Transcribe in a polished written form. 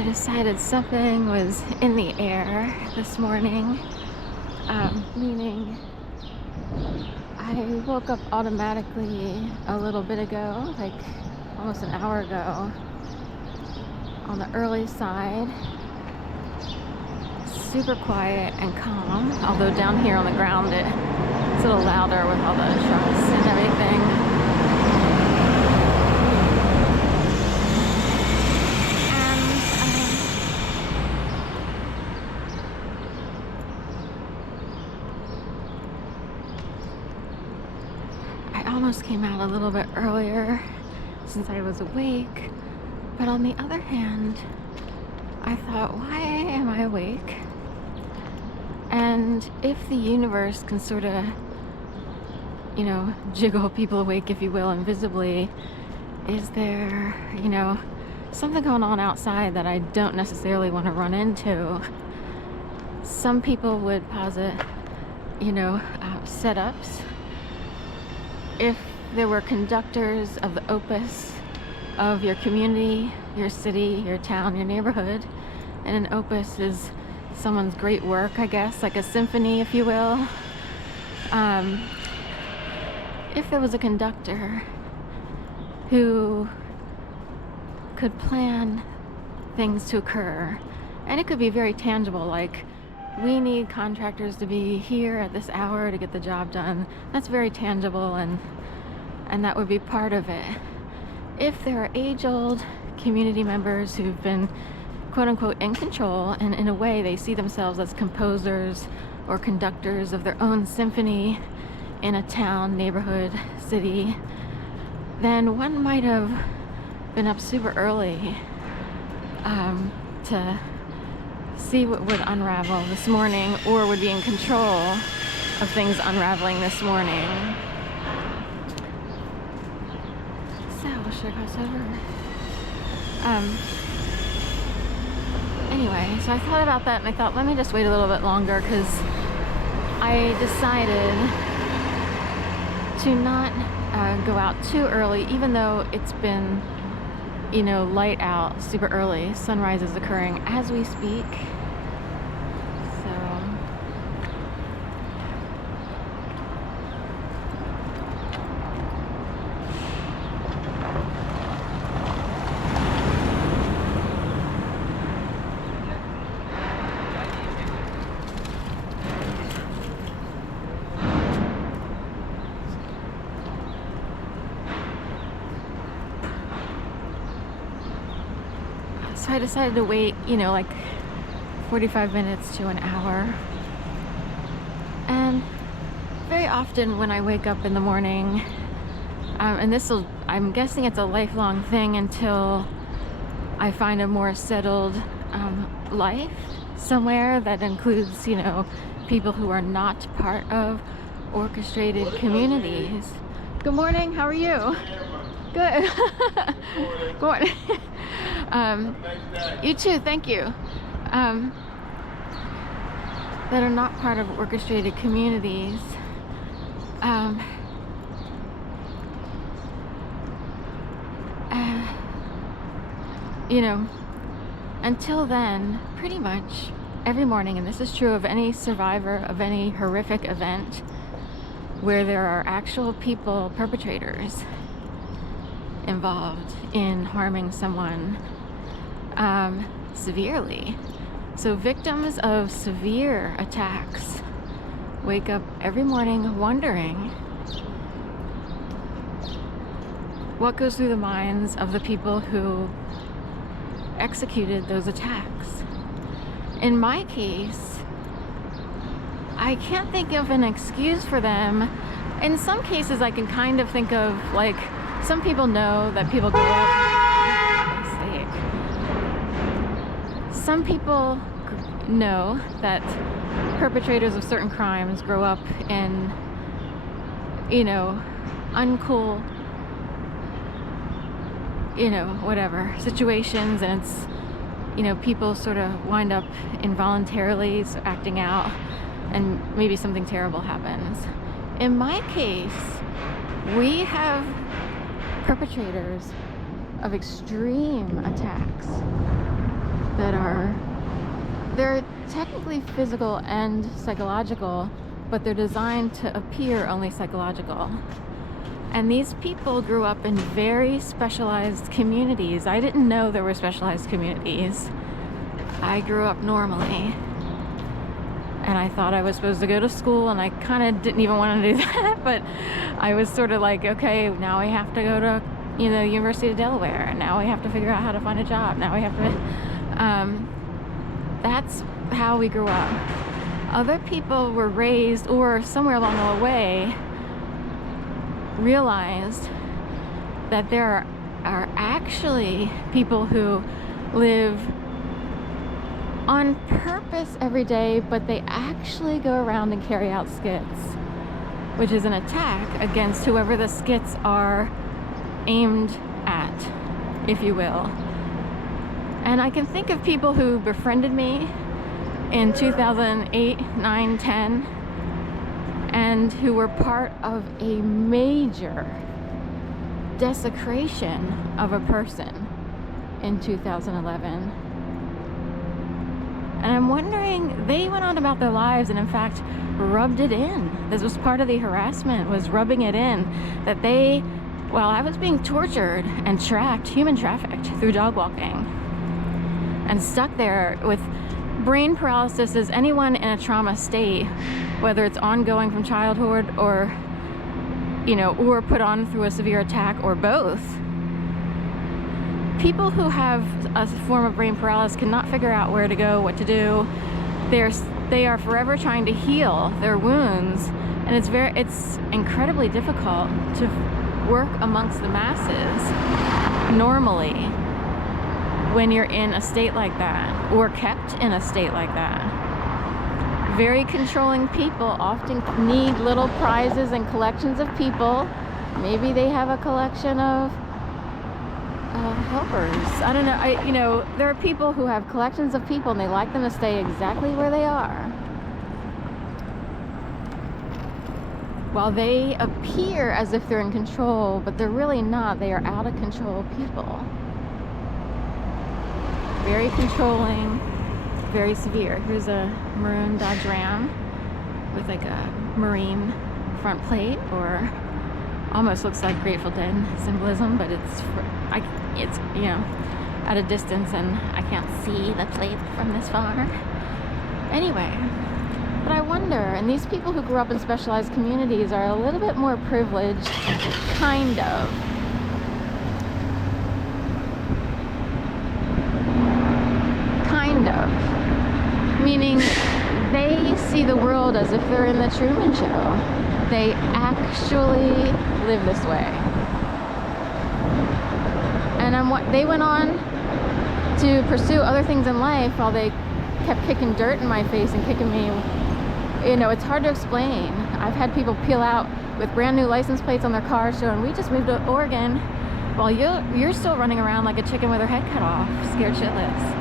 I decided something was in the air this morning, meaning I woke up automatically a little bit ago, like almost an hour ago, on the early side. Super quiet and calm, although down here on the ground it's a little louder with all the trucks and everything. I almost came out a little bit earlier since I was awake, but on the other hand, I thought, why am I awake? And if the universe can sort of, jiggle people awake, if you will, invisibly, is there, something going on outside that I don't necessarily want to run into? Some people would posit, setups. If there were conductors of the opus of your community, your city, your town, your neighborhood, and an opus is someone's great work, I guess, like a symphony, if you will. If there was a conductor who could plan things to occur, and it could be very tangible, like we need contractors to be here at this hour to get the job done. That's very tangible, and that would be part of it. If there are age-old community members who've been quote-unquote in control, and in a way they see themselves as composers or conductors of their own symphony in a town, neighborhood, city, then one might have been up super early to see what would unravel this morning, or would be in control of things unraveling this morning. So, should I cross over? Anyway, so I thought about that, and I thought, let me just wait a little bit longer, because I decided to not go out too early, even though it's been, light out super early. Sunrise is occurring as we speak. So I decided to wait, like 45 minutes to an hour. And very often when I wake up in the morning, and I'm guessing it's a lifelong thing until I find a more settled life somewhere that includes, people who are not part of orchestrated communities. Good morning, how are you? Good. Good morning. You too, thank you. That are not part of orchestrated communities. Until then, pretty much every morning, and this is true of any survivor of any horrific event where there are actual people, perpetrators, involved in harming someone severely. So victims of severe attacks wake up every morning wondering what goes through the minds of the people who executed those attacks. In my case, I can't think of an excuse for them. In some cases, I can kind of think of, like, some people know that people grow up. Some people know that perpetrators of certain crimes grow up in, uncool, whatever situations, and it's, people sort of wind up involuntarily acting out, and maybe something terrible happens. In my case, we have perpetrators of extreme attacks that are, they're technically physical and psychological, but they're designed to appear only psychological. And these people grew up in very specialized communities. I didn't know there were specialized communities. I grew up normally. And I thought I was supposed to go to school, and I kind of didn't even want to do that, but I was sort of like, okay, now I have to go to, University of Delaware, and now I have to figure out how to find a job. Now I have to, that's how we grew up. Other people were raised, or somewhere along the way, realized that there are actually people who live on purpose every day, but they actually go around and carry out skits, which is an attack against whoever the skits are aimed at, if you will. And I can think of people who befriended me in 2008, 9, 10, and who were part of a major desecration of a person in 2011. And I'm wondering, they went on about their lives and in fact rubbed it in. This was part of the harassment, was rubbing it in, that while I was being tortured and human trafficked through dog walking, and stuck there with brain paralysis as anyone in a trauma state, whether it's ongoing from childhood or, or put on through a severe attack, or both. People who have a form of brain paralysis cannot figure out where to go, what to do. They are forever trying to heal their wounds, and it's incredibly difficult to work amongst the masses normally when you're in a state like that, or kept in a state like that. Very controlling people often need little prizes and collections of people. Maybe they have a collection of helpers. I don't know. There are people who have collections of people and they like them to stay exactly where they are, while they appear as if they're in control, but they're really not. They are out of control people. Very controlling, very severe. Here's a maroon Dodge Ram with like a marine front plate, or almost looks like Grateful Dead symbolism, but it's at a distance and I can't see the plate from this far. Anyway, but I wonder, and these people who grew up in specialized communities are a little bit more privileged, kind of. Meaning they see the world as if they're in the Truman Show. They actually live this way. And they went on to pursue other things in life while they kept kicking dirt in my face and kicking me. It's hard to explain. I've had people peel out with brand new license plates on their cars showing, we just moved to Oregon, while you're still running around like a chicken with her head cut off, scared shitless.